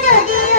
Jadi.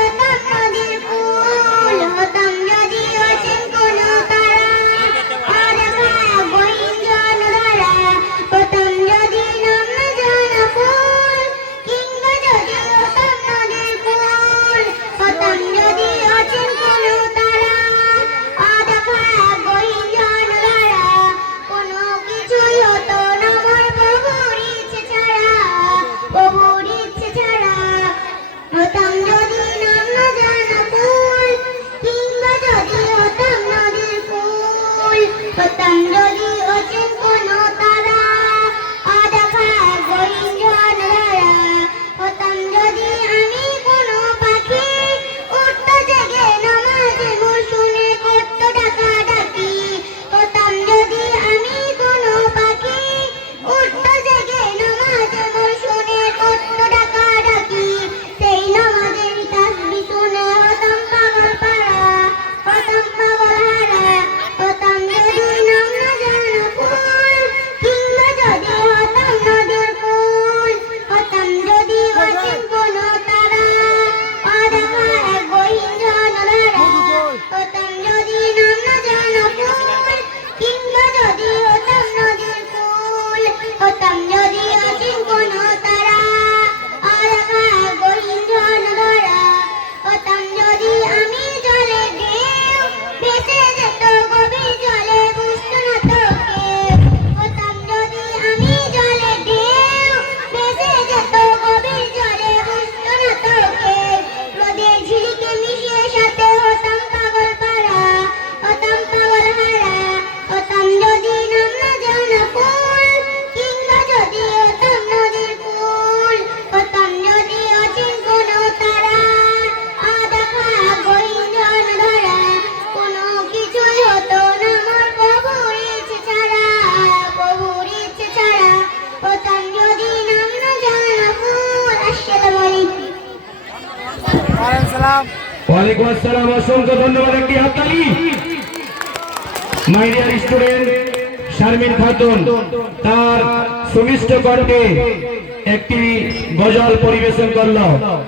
ওয়ালাইকুম আসসালাম, অসংখ্য ধন্যবাদ একটি হাততালি। মাইডিয়ার স্টুডেন্ট শারমিন খাতুন তার সুমিষ্ট কণ্ঠে একটি গজল পরিবেশন করল।